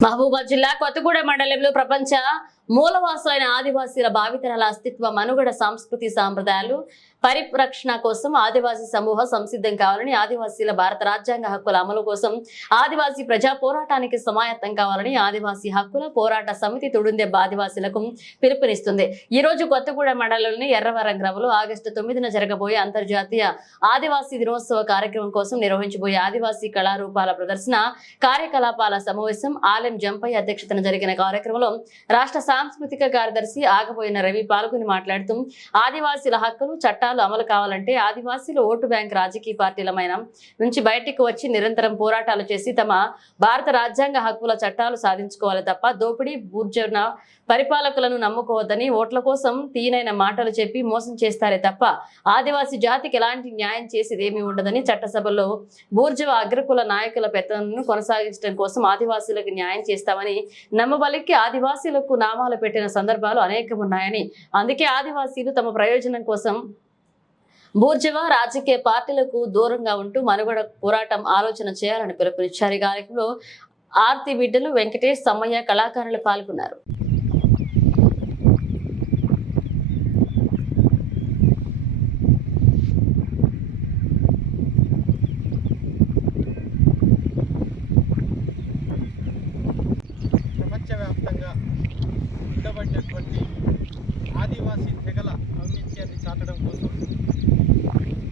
మహబూబాద్ జిల్లా కొత్తగూడెం మండలంలో ప్రపంచ మూలవాసులైన ఆదివాసీల భావితరాల అస్తిత్వ మనుగడ సంస్కృతి సాంప్రదాయాలు పరిరక్షణ కోసం ఆదివాసీ సమూహం సంసిద్ధం కావాలని ఆదివాసీల భారత రాజ్యాంగ హక్కుల అమలు కోసం ఆదివాసీ ప్రజా పోరాటానికి సమాయత్తం కావాలని ఆదివాసీ హక్కుల పోరాట సమితి తుడుందెబ్బ ఆదివాసీలకు పిలుపునిస్తుంది. ఈ రోజు కొత్తగూడెం మండలంలోని ఎర్రవరం గ్రామంలో ఆగస్టు తొమ్మిదిన జరగబోయే అంతర్జాతీయ ఆదివాసీ దినోత్సవ కార్యక్రమం కోసం నిర్వహించబోయే ఆదివాసీ కళారూపాల ప్రదర్శన కార్యకలాపాల సమావేశం ఆలెం జంపై అధ్యక్షతన జరిగిన కార్యక్రమంలో రాష్ట్ర సాంస్కృతిక కార్యదర్శి ఆగబోయిన రవి పాల్గొని మాట్లాడుతూ ఆదివాసీల హక్కులు చట్టాలు అమలు కావాలంటే ఆదివాసీలు ఓటు బ్యాంక్ రాజకీయ పార్టీలమైన నుంచి బయటికి వచ్చి నిరంతరం పోరాటాలు చేసి తమ భారత రాజ్యాంగ హక్కుల చట్టాలు సాధించుకోవాలి తప్ప దోపిడీ బూర్జన పరిపాలకులను నమ్ముకోవద్దని ఓట్ల కోసం తీనైన మాటలు చెప్పి మోసం చేస్తారే తప్ప ఆదివాసీ జాతికి ఎలాంటి న్యాయం చేసేది ఏమీ ఉండదని చట్టసభలో బూర్జవ అగ్రకుల నాయకుల పెత్తనను కొనసాగించడం కోసం ఆదివాసీలకు న్యాయం చేస్తామని నమ్మబలికి ఆదివాసీలకు నామాలు పెట్టిన సందర్భాలు అనేకం ఉన్నాయని అందుకే ఆదివాసీలు తమ ప్రయోజనం కోసం బూర్జవా రాజకీయ పార్టీలకు దూరంగా ఉంటూ మనుగడ పోరాటం ఆలోచన చేయాలని పిలుపునిచ్చారు. ఈ కార్యక్రమంలో ఆర్తి బిడ్డలు వెంకటేష్ సమ్మయ్య కళాకారులు పాల్గొన్నారు ప్రపంచవ్యాప్తంగా ఉండబడినటువంటి ఆదివాసీ తెగల ఔన్నత్యాన్ని చాటడం కోసం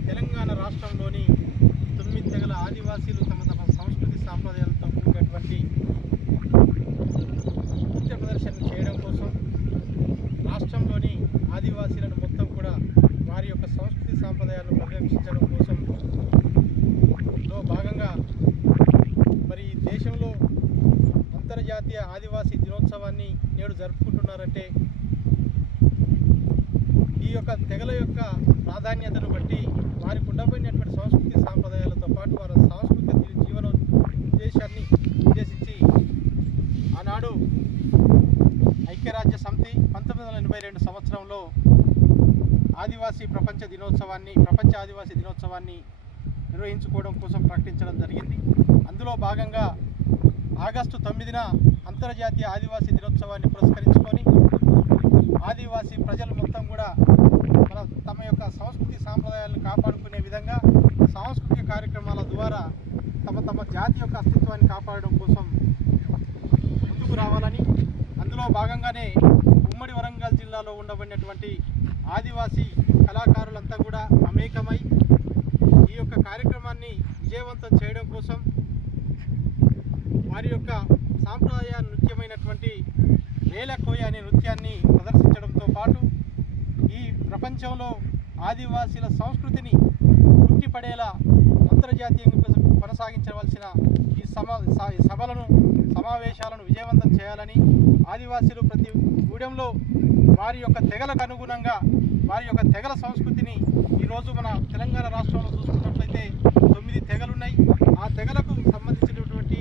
తెలంగాణ రాష్ట్రంలోని తొమ్మిది తెగల ఆదివాసీలు తమ తమ సంస్కృతి సాంప్రదాయాలతో కూడినటువంటి నృత్య ప్రదర్శన చేయడం కోసం రాష్ట్రంలోని ఆదివాసీలను మొత్తం కూడా వారి యొక్క సంస్కృతి సాంప్రదాయాలను కోసం లో భాగంగా మరి దేశంలో అంతర్జాతీయ ఆదివాసీ దినోత్సవాన్ని నేడు జరుపుకుంటున్నారంటే ఈ యొక్క తెగల యొక్క ప్రాధాన్యతను బట్టి వారికి ఉండబడినటువంటి సంస్కృతి సాంప్రదాయాలతో పాటు వారి సాంస్కృతిక జీవన ఉద్దేశాన్ని ఉద్దేశించి ఆనాడు ఐక్యరాజ్య సమితి పంతొమ్మిది వందల ఎనభై రెండు సంవత్సరంలో ఆదివాసీ ప్రపంచ దినోత్సవాన్ని ప్రపంచ ఆదివాసీ దినోత్సవాన్ని నిర్వహించుకోవడం కోసం ప్రకటించడం జరిగింది. అందులో భాగంగా ఆగస్టు తొమ్మిదిన అంతర్జాతీయ ఆదివాసీ దినోత్సవాన్ని పురస్కరించుకొని ఆదివాసీ ప్రజలు మొత్తం కూడా మన తమ యొక్క సంస్కృతి సాంప్రదాయాలను కాపాడుకునే విధంగా సాంస్కృతిక కార్యక్రమాల ద్వారా తమ తమ జాతి యొక్క అస్తిత్వాన్ని కాపాడడం కోసం ముందుకు రావాలని అందులో భాగంగానే ఉమ్మడి వరంగల్ జిల్లాలో ఉండబడినటువంటి ఆదివాసీ కళాకారులంతా కూడా అమేకమై ఈ యొక్క కార్యక్రమాన్ని విజయవంతం చేయడం కోసం వారి యొక్క సాంప్రదాయ నృత్యమైనటువంటి వేలకోయ అనే నృత్యాన్ని ప్రదర్శించడంతో పాటు ఈ ప్రపంచంలో ఆదివాసీల సంస్కృతిని పుట్టిపడేలా అంతర్జాతీయంగా కొనసాగించవలసిన ఈ సమ సభలను సమావేశాలను విజయవంతం బలోపేతం చేయాలని ఆదివాసీలు ప్రతి గూడెంలో వారి యొక్క తెగలకు అనుగుణంగా వారి యొక్క తెగల సంస్కృతిని ఈరోజు మన తెలంగాణ రాష్ట్రంలో చూసుకున్నట్లయితే తొమ్మిది తెగలున్నాయి. ఆ తెగలకు సంబంధించినటువంటి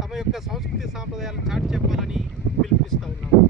తమ యొక్క సంస్కృతి సాంప్రదాయాలను చాటి చెప్పాలని పిలుపునిస్తూ ఉన్నాము.